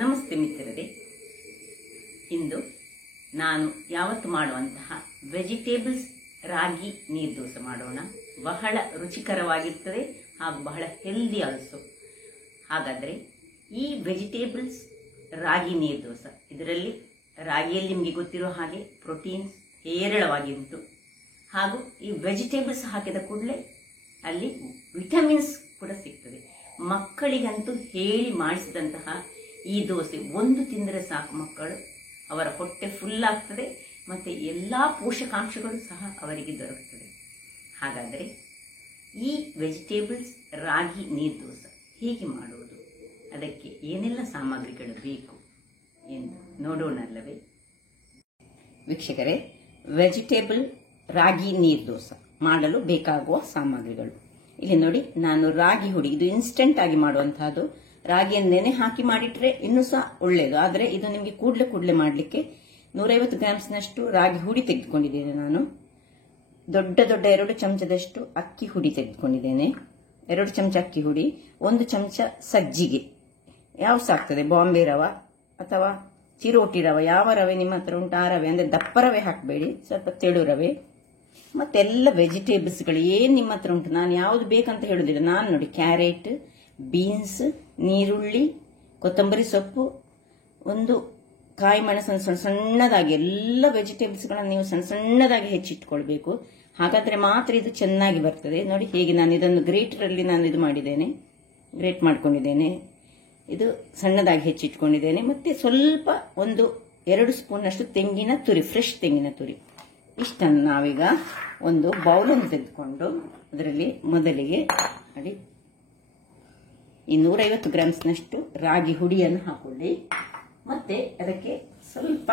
ನಮಸ್ತೆ ಮಿತ್ರರೇ, ಇಂದು ನಾನು ಯಾವತ್ತು ಮಾಡುವಂತಹ ವೆಜಿಟೇಬಲ್ಸ್ ರಾಗಿ ನೀರು ದೋಸೆ ಮಾಡೋಣ. ಬಹಳ ರುಚಿಕರವಾಗಿರುತ್ತದೆ ಹಾಗೂ ಬಹಳ ಹೆಲ್ದಿ ಆಲ್ಸೋ. ಹಾಗಾದರೆ ಈ ವೆಜಿಟೇಬಲ್ಸ್ ರಾಗಿ ನೀರು ದೋಸೆ, ಇದರಲ್ಲಿ ರಾಗಿಯಲ್ಲಿ ನಿಮಗೆ ಗೊತ್ತಿರೋ ಹಾಗೆ ಪ್ರೋಟೀನ್ಸ್ ಹೇರಳವಾಗಿ ಉಂಟು. ಹಾಗೂ ಈ ವೆಜಿಟೇಬಲ್ಸ್ ಹಾಕಿದ ಕೂಡಲೇ ಅಲ್ಲಿ ವಿಟಮಿನ್ಸ್ ಕೂಡ ಸಿಗ್ತದೆ. ಮಕ್ಕಳಿಗಂತೂ ಹೇಳಿ ಮಾಡಿಸಿದಂತಹ ಈ ದೋಸೆ ಒಂದು ತಿಂದರೆ ಸಾಕು, ಮಕ್ಕಳು ಅವರ ಹೊಟ್ಟೆ ಫುಲ್ ಆಗ್ತದೆ ಮತ್ತು ಎಲ್ಲ ಪೋಷಕಾಂಶಗಳು ಸಹ ಅವರಿಗೆ ದೊರಕುತ್ತದೆ. ಹಾಗಾದರೆ ಈ ವೆಜಿಟೇಬಲ್ಸ್ ರಾಗಿ ನೀರು ದೋಸೆ ಹೇಗೆ ಮಾಡುವುದು, ಅದಕ್ಕೆ ಏನೆಲ್ಲ ಸಾಮಗ್ರಿಗಳು ಬೇಕು ಎಂದು ನೋಡೋಣಲ್ಲವೇ ವೀಕ್ಷಕರೇ? ವೆಜಿಟೇಬಲ್ ರಾಗಿ ನೀರು ದೋಸೆ ಮಾಡಲು ಬೇಕಾಗುವ ಸಾಮಗ್ರಿಗಳು ಇಲ್ಲಿ ನೋಡಿ. ನಾನು ರಾಗಿ ಹುಡಿ, ಇದು ಇನ್ಸ್ಟೆಂಟ್ ಆಗಿ ಮಾಡುವಂತಹದ್ದು. ರಾಗಿಯನ್ನು ನೆನೆ ಹಾಕಿ ಮಾಡಿಟ್ರೆ ಇನ್ನೂ ಸಹ ಒಳ್ಳೆಯದು. ಆದರೆ ಇದು ನಿಮಗೆ ಕೂಡಲೇ ಮಾಡಲಿಕ್ಕೆ 150 ಗ್ರಾಮ್ಸ್ನಷ್ಟು ರಾಗಿ ಹುಡಿ ತೆಗೆದುಕೊಂಡಿದ್ದೇನೆ. ನಾನು ದೊಡ್ಡ 2 ಚಮಚದಷ್ಟು ಅಕ್ಕಿ ಹುಡಿ ತೆಗೆದುಕೊಂಡಿದ್ದೇನೆ. 2 ಚಮಚ ಅಕ್ಕಿ ಹುಡಿ, 1 ಚಮಚ ಸಜ್ಜಿಗೆ, ಯಾವ ಸಾಕ್ತದೆ, ಬಾಂಬೆ ರವೆ ಅಥವಾ ಚಿರೋಟಿ ರವೆ, ಯಾವ ರವೆ ನಿಮ್ಮ ಹತ್ರ ಉಂಟು ಆ ರವೆ, ಅಂದರೆ ದಪ್ಪ ರವೆ ಹಾಕಬೇಡಿ, ಸ್ವಲ್ಪ ತೆಳು ರವೆ. ಮತ್ತೆಲ್ಲ ವೆಜಿಟೇಬಲ್ಸ್ಗಳು ಏನು ನಿಮ್ಮ ಹತ್ರ ಉಂಟು, ನಾನು ಯಾವುದು ಬೇಕಂತ ಹೇಳುದಿಲ್ಲ. ನಾನು ನೋಡಿ, ಕ್ಯಾರೆಟ್, ಬೀನ್ಸ್, ನೀರುಳ್ಳಿ, ಕೊತ್ತಂಬರಿ ಸೊಪ್ಪು, ಒಂದು ಕಾಯಿ ಮೆಣಸನ್ನು ಸಣ್ಣ ಸಣ್ಣದಾಗಿ, ಎಲ್ಲ ವೆಜಿಟೇಬಲ್ಸ್ಗಳನ್ನು ನೀವು ಸಣ್ಣ ಸಣ್ಣದಾಗಿ ಹೆಚ್ಚಿಟ್ಕೊಳ್ಬೇಕು. ಹಾಗಾದ್ರೆ ಮಾತ್ರ ಇದು ಚೆನ್ನಾಗಿ ಬರ್ತದೆ. ನೋಡಿ ಹೇಗೆ ನಾನು ಇದನ್ನು ಗ್ರೇಟರಲ್ಲಿ ನಾನು ಇದು ಮಾಡಿದ್ದೇನೆ, ಗ್ರೇಟ್ ಮಾಡ್ಕೊಂಡಿದ್ದೇನೆ. ಇದು ಸಣ್ಣದಾಗಿ ಹೆಚ್ಚಿಟ್ಕೊಂಡಿದ್ದೇನೆ. ಮತ್ತೆ ಸ್ವಲ್ಪ 1-2 ಸ್ಪೂನ್ನಷ್ಟು ತೆಂಗಿನ ತುರಿ, ಫ್ರೆಶ್ ತೆಂಗಿನ ತುರಿ. ಇಷ್ಟನ್ನು ನಾವೀಗ ಒಂದು ಬೌಲನ್ನು ತೆಗೆದುಕೊಂಡು ಅದರಲ್ಲಿ ಮೊದಲಿಗೆ ನೋಡಿ ಈ 150 ಗ್ರಾಮ್ಸ್ನಷ್ಟು ರಾಗಿ ಹುಡಿಯನ್ನು ಹಾಕೊಳ್ಳಿ. ಮತ್ತೆ ಅದಕ್ಕೆ ಸ್ವಲ್ಪ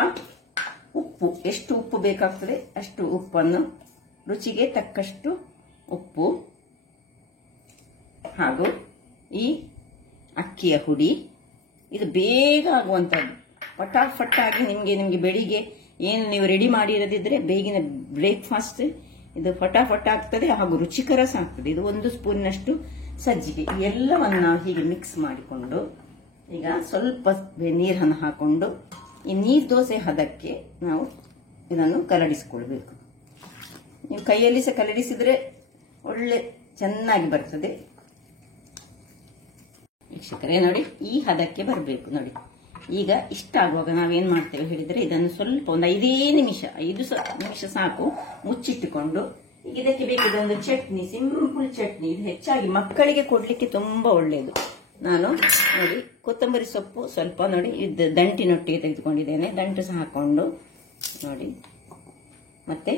ಉಪ್ಪು, ಎಷ್ಟು ಉಪ್ಪು ಬೇಕಾಗ್ತದೆ ಅಷ್ಟು ಉಪ್ಪನ್ನು, ರುಚಿಗೆ ತಕ್ಕಷ್ಟು ಉಪ್ಪು, ಹಾಗೂ ಈ ಅಕ್ಕಿಯ ಹುಡಿ. ಇದು ಬೇಗ ಆಗುವಂಥದ್ದು, ಫಟಾಫಟ್ಟಾಗಿ ನಿಮಗೆ ಬೆಳಿಗ್ಗೆ ಏನು ನೀವು ರೆಡಿ ಮಾಡಿರದಿದ್ರೆ ಬೇಗಿನ ಬ್ರೇಕ್ಫಾಸ್ಟ್ ಇದು ಫಟಾಫಟ್ ಆಗ್ತದೆ ಹಾಗೂ ರುಚಿಕರ ಸಹ ಆಗ್ತದೆ. ಇದು 1 ಸ್ಪೂನ್ನಷ್ಟು ಸಜ್ಜಿಗೆ. ಎಲ್ಲವನ್ನು ನಾವು ಹೀಗೆ ಮಿಕ್ಸ್ ಮಾಡಿಕೊಂಡು ಈಗ ಸ್ವಲ್ಪ ನೀರನ್ನು ಹಾಕೊಂಡು ಈ ನೀರು ದೋಸೆ ಹದಕ್ಕೆ ನಾವು ಇದನ್ನು ಕಲಡಿಸಿಕೊಳ್ಬೇಕು. ನೀವು ಕೈಯಲ್ಲಿ ಸಹ ಕಲಡಿಸಿದ್ರೆ ಒಳ್ಳೆ ಚೆನ್ನಾಗಿ ಬರ್ತದೆ. ವೀಕ್ಷಕರೇ ನೋಡಿ, ಈ ಹದಕ್ಕೆ ಬರಬೇಕು ನೋಡಿ. ಈಗ ಇಷ್ಟ ಆಗುವಾಗ ನಾವೇನ್ ಮಾಡ್ತೇವೆ ಹೇಳಿದ್ರೆ, ಇದನ್ನು ಸ್ವಲ್ಪ ಒಂದು 5 ನಿಮಿಷ ಸಾಕು ಮುಚ್ಚಿಟ್ಟುಕೊಂಡು, ಈಗ ಇದಕ್ಕೆ ಬೇಕಿದೆ ಒಂದು ಚಟ್ನಿ, ಸಿಂಪಲ್ ಚಟ್ನಿ. ಇದು ಹೆಚ್ಚಾಗಿ ಮಕ್ಕಳಿಗೆ ಕೊಡ್ಲಿಕ್ಕೆ ತುಂಬಾ ಒಳ್ಳೆಯದು. ನಾನು ನೋಡಿ ಕೊತ್ತಂಬರಿ ಸೊಪ್ಪು ಸ್ವಲ್ಪ ನೋಡಿ ಇದು ದಂಟಿನೊಟ್ಟಿಗೆ ತೆಗೆದುಕೊಂಡಿದ್ದೇನೆ, ದಂಟು ಸಹ ಹಾಕೊಂಡು ನೋಡಿ. ಮತ್ತೆ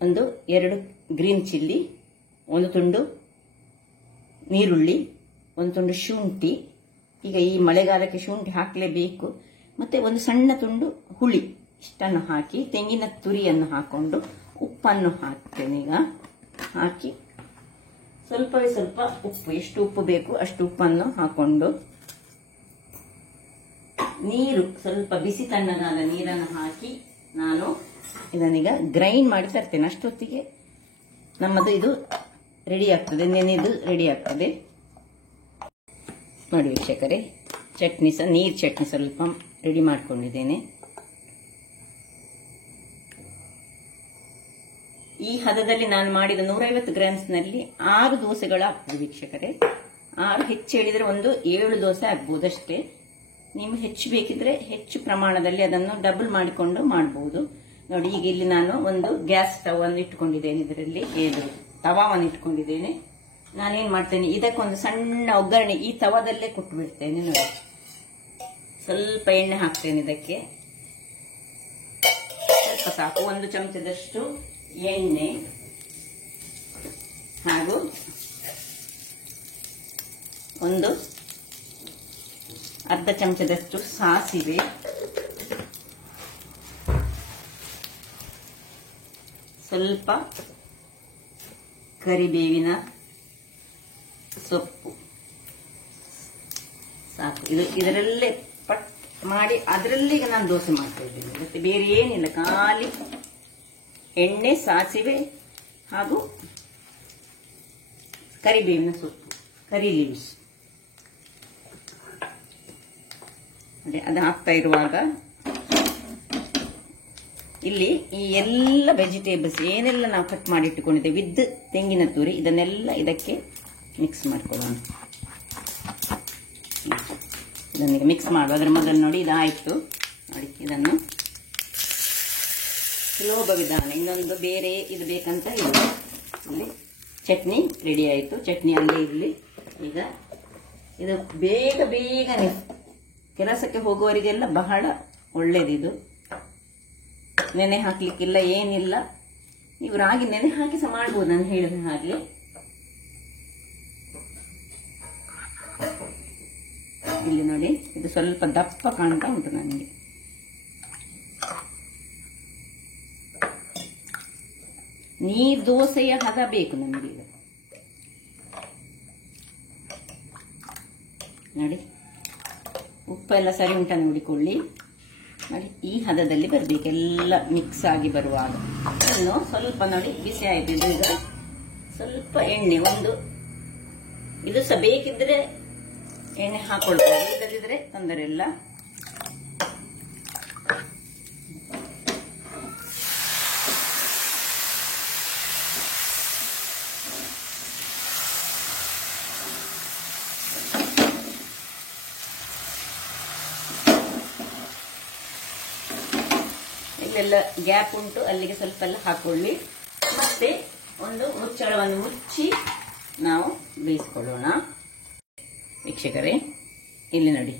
2 ಗ್ರೀನ್ ಚಿಲ್ಲಿ, 1 ತುಂಡು ನೀರುಳ್ಳಿ, 1 ತುಂಡು ಶುಂಠಿ. ಈಗ ಈ ಮಳೆಗಾಲಕ್ಕೆ ಶುಂಠಿ ಹಾಕಲೇಬೇಕು. ಮತ್ತೆ 1 ಸಣ್ಣ ತುಂಡು ಹುಳಿ. ಇಷ್ಟನ್ನು ಹಾಕಿ ತೆಂಗಿನ ತುರಿಯನ್ನು ಹಾಕೊಂಡು ಉಪ್ಪನ್ನು ಹಾಕ್ತೇನೆ. ಈಗ ಹಾಕಿ ಸ್ವಲ್ಪವೇ ಸ್ವಲ್ಪ ಉಪ್ಪು, ಎಷ್ಟು ಉಪ್ಪು ಬೇಕು ಅಷ್ಟು ಉಪ್ಪನ್ನು ಹಾಕೊಂಡು, ನೀರು ಸ್ವಲ್ಪ ಬಿಸಿ ತಣ್ಣಗಾದ ನೀರನ್ನು ಹಾಕಿ ನಾನು ಇದನ್ನೀಗ ಗ್ರೈಂಡ್ ಮಾಡಿ ತರ್ತೇನೆ. ಅಷ್ಟೊತ್ತಿಗೆ ನಮ್ಮದು ಇದು ರೆಡಿ ಆಗ್ತದೆ, ನೆನೆದು ರೆಡಿ ಆಗ್ತದೆ. ನೋಡಿ ವೀಕ್ಷಕರೇ, ಚಟ್ನಿ ಸಹ ನೀರು ಚಟ್ನಿ ಸ್ವಲ್ಪ ರೆಡಿ ಮಾಡ್ಕೊಂಡಿದ್ದೇನೆ. ಈ ಹದದಲ್ಲಿ ನಾನು ಮಾಡಿದ 150 ಗ್ರಾಮ್ಸ್ನಲ್ಲಿ 6 ದೋಸೆಗಳಾಗ್ತದೆ ವೀಕ್ಷಕರೇ. 6 ಹೆಚ್ಚು ಹೇಳಿದ್ರೆ 7 ದೋಸೆ ಆಗ್ಬಹುದಷ್ಟೇ. ನೀವು ಹೆಚ್ಚು ಬೇಕಿದ್ರೆ ಹೆಚ್ಚು ಪ್ರಮಾಣದಲ್ಲಿ ಅದನ್ನು ಡಬಲ್ ಮಾಡಿಕೊಂಡು ಮಾಡಬಹುದು. ನೋಡಿ ಈಗ ಇಲ್ಲಿ ನಾನು ಒಂದು ಗ್ಯಾಸ್ ಸ್ಟವ್ ಅನ್ನು ಇಟ್ಕೊಂಡಿದ್ದೇನೆ, ಇದರಲ್ಲಿ ತವಾವನ್ನು ಇಟ್ಕೊಂಡಿದ್ದೇನೆ. ನಾನೇನ್ ಮಾಡ್ತೇನೆ, ಇದಕ್ಕೊಂದು ಸಣ್ಣ ಒಗ್ಗರಣೆ ಈ ತವಾದಲ್ಲೇ ಕೊಟ್ಟು ಬಿಡ್ತೇನೆ. ನೋಡಿ ಸ್ವಲ್ಪ ಎಣ್ಣೆ ಹಾಕ್ತೇನೆ, ಇದಕ್ಕೆ ಸ್ವಲ್ಪ ಸಾಕು, 1 ಚಮಚದಷ್ಟು ಎಣ್ಣೆ ಹಾಗೂ 1/2 ಚಮಚದಷ್ಟು ಸಾಸಿವೆ, ಸ್ವಲ್ಪ ಕರಿಬೇವಿನ ಸೊಪ್ಪು ಸಾಕು. ಇದರಲ್ಲೇ ಪಟ್ ಮಾಡಿ ಅದರಲ್ಲಿ ಈಗ ನಾನು ದೋಸೆ ಮಾಡ್ತಾ ಇದ್ದೇನೆ. ಮತ್ತೆ ಬೇರೆ ಏನಿಲ್ಲ, ಖಾಲಿ ಎಣ್ಣೆ, ಸಾಸಿವೆ ಹಾಗೂ ಕರಿಬೇವಿನ ಸೊಪ್ಪು, ಕರಿ ಲೀವ್ಸ್. ಅದು ಹಾಕ್ತಾ ಇರುವಾಗ ಇಲ್ಲಿ ಈ ಎಲ್ಲ ವೆಜಿಟೇಬಲ್ಸ್ ಏನೆಲ್ಲ ನಾವು ಕಟ್ ಮಾಡಿ ಇಟ್ಟುಕೊಂಡಿದ್ದೇವೆ ವಿತ್ ತೆಂಗಿನ ತುರಿ ಇದನ್ನೆಲ್ಲ ಇದಕ್ಕೆ ಮಿಕ್ಸ್ ಮಾಡ್ಕೊಳ್ಳೋಣ. ಇದನ್ನೀಗ ಮಿಕ್ಸ್ ಮಾಡುವ. ಅದರ ಮೊದಲು ನೋಡಿ ಇದಾಯಿತು ನೋಡಿ. ಇದನ್ನು ಸುಲಭ ವಿಧಾನ. ಇನ್ನೊಂದು ಬೇರೆ ಇದು ಬೇಕಂತ ಇಲ್ಲ. ಇಲ್ಲಿ ಚಟ್ನಿ ರೆಡಿ ಆಯಿತು. ಚಟ್ನಿ ಅಲ್ಲೇ ಇರಲಿ. ಈಗ ಇದು ಬೇಗ ಬೇಗನೆ ಕೆಲಸಕ್ಕೆ ಹೋಗುವವರಿಗೆಲ್ಲ ಬಹಳ ಒಳ್ಳೇದಿದು. ನೆನೆ ಹಾಕ್ಲಿಕ್ಕಿಲ್ಲ, ಏನಿಲ್ಲ. ನೀವು ರಾಗಿ ನೆನೆ ಹಾಕಿ ಸಹ ಮಾಡ್ಬೋದು ನಾನು ಹೇಳಿದ ಹಾಗೆ. ಇಲ್ಲಿ ನೋಡಿ ಇದು ಸ್ವಲ್ಪ ದಪ್ಪ ಕಾಣ್ತಾ ಉಂಟು ನನಗೆ. ನೀರ್ ದೋಸೆಯ ಹದ ಬೇಕು ನಮಗೆ ಈಗ. ನೋಡಿ ಉಪ್ಪೆಲ್ಲ ಸರಿ ಉಂಟ ನೋಡಿಕೊಳ್ಳಿ. ನೋಡಿ ಈ ಹದದಲ್ಲಿ ಬರಬೇಕು, ಎಲ್ಲ ಮಿಕ್ಸ್ ಆಗಿ ಬರುವಾಗ. ಇನ್ನು ಸ್ವಲ್ಪ ನೋಡಿ ಬಿಸಿ ಆಯ್ತು. ಇದು ಈಗ ಸ್ವಲ್ಪ ಎಣ್ಣೆ ಒಂದು ಇದು ಸಹ ಬೇಕಿದ್ರೆ ಎಣ್ಣೆ ಹಾಕೊಳ್ಬೋದು, ಇಲ್ಲದಿದ್ರೆ ತೊಂದರೆ ಇಲ್ಲ. ಇಲ್ಲೆಲ್ಲ ಗ್ಯಾಪ್ ಉಂಟು, ಅಲ್ಲಿಗೆ ಸ್ವಲ್ಪ ಎಲ್ಲ ಹಾಕೊಳ್ಳಿ. ಮತ್ತೆ ಒಂದು ಮುಚ್ಚಳವನ್ನು ಮುಚ್ಚಿ ನಾವು ಬೇಯಿಸಿಕೊಳ್ಳೋಣ. ವೀಕ್ಷಕರೇ ಇಲ್ಲಿ ನೋಡಿ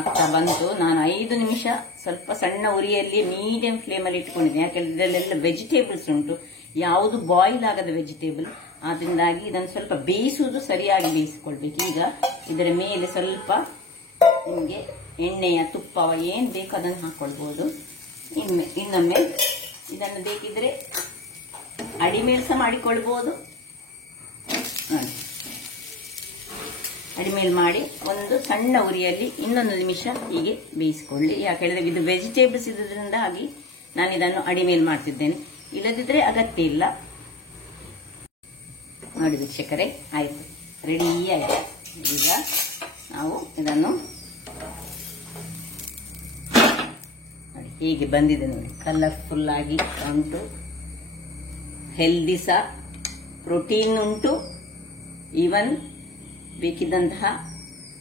ಆಗ್ತಾ ಬಂತು. ನಾನು 5 ನಿಮಿಷ ಸ್ವಲ್ಪ ಸಣ್ಣ ಉರಿಯಲ್ಲಿ ಮೀಡಿಯಂ ಫ್ಲೇಮಲ್ಲಿ ಇಟ್ಕೊಂಡಿದ್ದೀನಿ. ಯಾಕಂದ್ರೆ ಇದರಲ್ಲೆಲ್ಲ ವೆಜಿಟೇಬಲ್ಸ್ ಉಂಟು, ಯಾವುದು ಬಾಯ್ಲ್ ಆಗದ ವೆಜಿಟೇಬಲ್. ಆದ್ರಿಂದಾಗಿ ಇದನ್ನು ಸ್ವಲ್ಪ ಬೇಯಿಸುವುದು ಸರಿಯಾಗಿ ಬೇಯಿಸಿಕೊಳ್ಬೇಕು. ಈಗ ಇದರ ಮೇಲೆ ಸ್ವಲ್ಪ ನಿಮಗೆ ಎಣ್ಣೆಯ ತುಪ್ಪವ ಏನು ಬೇಕು ಅದನ್ನು ಹಾಕೊಳ್ಬೋದು. ಇನ್ನೊಮ್ಮೆ ಇದನ್ನು ಬೇಕಿದ್ರೆ ಅಡಿಮೇಲ್ ಸಹ ಮಾಡಿಕೊಳ್ಬೋದು. ಅಡಿಮೇಲ್ ಮಾಡಿ ಒಂದು ಸಣ್ಣ ಉರಿಯಲ್ಲಿ ಇನ್ನೊಂದು ನಿಮಿಷ ಹೀಗೆ ಬೇಯಿಸಿಕೊಳ್ಳಿ. ಯಾಕೆಂದ್ರೆ ಇದು ವೆಜಿಟೇಬಲ್ಸ್ ಇದ್ರಿಂದಾಗಿ ನಾನು ಇದನ್ನು ಅಡಿಮೇಲ್ ಮಾಡ್ತಿದ್ದೇನೆ, ಇಲ್ಲದಿದ್ರೆ ಅಗತ್ಯ ಇಲ್ಲ. ನೋಡಿ ವೀಕ್ಷಕರೇ ಆಯ್ತು, ರೆಡಿ ಆಯ್ತು. ಈಗ ನಾವು ಇದನ್ನು ನೋಡಿ ಹೀಗೆ ಬಂದಿದೆ ನೋಡಿ, ಕಲರ್ಫುಲ್ ಆಗಿ ಉಂಟು. ಹೆಲ್ದಿ ಸಹ, ಪ್ರೋಟೀನ್ ಉಂಟು, ಈವನ್ ಬೇಕಿದ್ದಂತಹ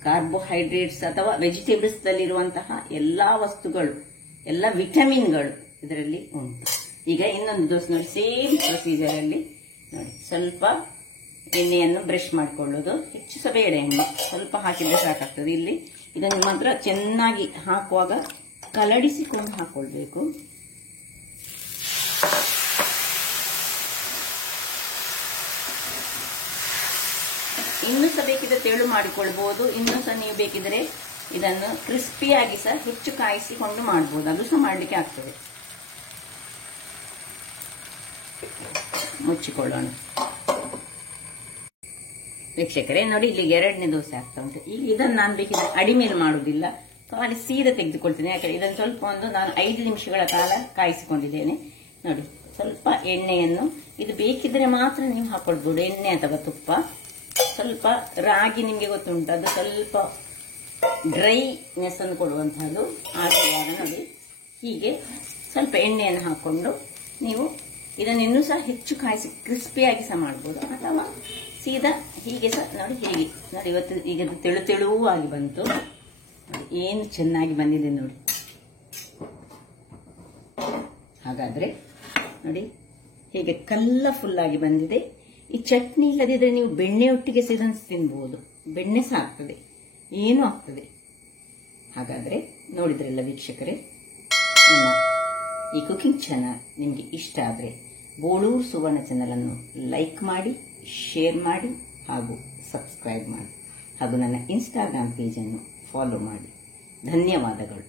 ಕಾರ್ಬೋಹೈಡ್ರೇಟ್ಸ್ ಅಥವಾ ವೆಜಿಟೇಬಲ್ಸ್ ದಲ್ಲಿರುವಂತಹ ಎಲ್ಲಾ ವಸ್ತುಗಳು, ಎಲ್ಲ ವಿಟಮಿನ್ಗಳು ಇದರಲ್ಲಿ ಉಂಟು. ಈಗ ಇನ್ನೊಂದು ದೋಸೆ ನೋಡಿ, ಸೇಮ್ ಪ್ರೊಸೀಜರ್ ಅಲ್ಲಿ ನೋಡಿ, ಸ್ವಲ್ಪ ಎಣ್ಣೆಯನ್ನು ಬ್ರಷ್ ಮಾಡಿಕೊಳ್ಳೋದು. ಹೆಚ್ಚು ಸಹ ಬೇಡ, ಎಣ್ಣೆ ಸ್ವಲ್ಪ ಹಾಕಿದ್ರೆ ಸಾಕಾಗ್ತದೆ. ಇಲ್ಲಿ ಇದನ್ನು ಮಾತ್ರ ಚೆನ್ನಾಗಿ ಹಾಕುವಾಗ ಕಲಡಿಸಿಕೊಂಡು ಹಾಕೊಳ್ಬೇಕು. ಇನ್ನೂ ಸಹ ಬೇಕಿದ್ರೆ ತೆಳು ಮಾಡಿಕೊಳ್ಬಹುದು. ಇನ್ನೂ ಸಹ ನೀವು ಬೇಕಿದ್ರೆ ಇದನ್ನು ಕ್ರಿಸ್ಪಿಯಾಗಿ ಸಹ ಹೆಚ್ಚು ಕಾಯಿಸಿಕೊಂಡು ಮಾಡಬಹುದು, ಅದು ಸಹ ಮಾಡಲಿಕ್ಕೆ ಆಗ್ತದೆ. ಮುಚ್ಚಿಕೊಳ್ಳೋಣ. ವೀಕ್ಷಕರೇ ನೋಡಿ, ಇಲ್ಲಿ 2ನೇ ದೋಸೆ ಆಗ್ತಾ ಉಂಟು. ಈಗ ಇದನ್ನು ನಾನು ಬೇಕಿದ್ರೆ ಅಡಿಮೇಲೆ ಮಾಡುವುದಿಲ್ಲ, ಖಾಲಿ ಸೀದಾ ತೆಗೆದುಕೊಳ್ತೇನೆ. ಯಾಕಂದ್ರೆ ಇದನ್ನು ಸ್ವಲ್ಪ ಒಂದು ನಾನು 5 ನಿಮಿಷಗಳ ಕಾಲ ಕಾಯಿಸಿಕೊಂಡಿದ್ದೇನೆ. ನೋಡಿ ಸ್ವಲ್ಪ ಎಣ್ಣೆಯನ್ನು, ಇದು ಬೇಕಿದ್ರೆ ಮಾತ್ರ ನೀವು ಹಾಕೊಳ್ಬಹುದು, ಎಣ್ಣೆ ಅಥವಾ ತುಪ್ಪ. ಸ್ವಲ್ಪ ರಾಗಿ ನಿಮಗೆ ಗೊತ್ತುಂಟು, ಅದು ಸ್ವಲ್ಪ ಡ್ರೈನೆಸ್ ಅನ್ನು ಕೊಡುವಂತಹದ್ದು. ಆಗುವಾಗ ನೋಡಿ ಹೀಗೆ ಸ್ವಲ್ಪ ಎಣ್ಣೆಯನ್ನು ಹಾಕೊಂಡು ನೀವು ಇದನ್ನು ಇನ್ನೂ ಸಹ ಹೆಚ್ಚು ಕಾಯಿಸಿ ಕ್ರಿಸ್ಪಿಯಾಗಿ ಸಹ ಮಾಡಬಹುದು, ಅಥವಾ ಸೀದಾ ಹೀಗೆ ಸಹ ನೋಡಿ. ಹೇಗೆ ನೋಡಿ ಇವತ್ತು ಈಗ ತೆಳು ತೆಳುವಾಗಿ ಬಂತು, ಏನು ಚೆನ್ನಾಗಿ ಬಂದಿದೆ ನೋಡಿ. ಹಾಗಾದ್ರೆ ನೋಡಿ ಹೇಗೆ ಕಲರ್ಫುಲ್ ಆಗಿ ಬಂದಿದೆ. ಈ ಚಟ್ನಿ ಇಲ್ಲದಿದ್ರೆ ನೀವು ಬೆಣ್ಣೆಯೊಟ್ಟಿಗೆ ಇದನ್ನು ತಿನ್ಬಹುದು, ಬೆಣ್ಣೆ ಸಹ ಆಗ್ತದೆ, ಏನೂ ಆಗ್ತದೆ. ಹಾಗಾದ್ರೆ ನೋಡಿದ್ರಲ್ಲ ವೀಕ್ಷಕರೇ, ನನ್ನ ಈ ಕುಕಿಂಗ್ ಚಾನಲ್ ನಿಮಗೆ ಇಷ್ಟ ಆದರೆ ಬೋಳೂರು ಸುವರ್ಣ ಚಾನಲ್ ಅನ್ನು ಲೈಕ್ ಮಾಡಿ, ಶೇರ್ ಮಾಡಿ ಹಾಗೂ ಸಬ್ಸ್ಕ್ರೈಬ್ ಮಾಡಿ, ಹಾಗೂ ನನ್ನ ಇನ್ಸ್ಟಾಗ್ರಾಮ್ ಪೇಜ್ ಅನ್ನು ಫಾಲೋ ಮಾಡಿ. ಧನ್ಯವಾದಗಳು.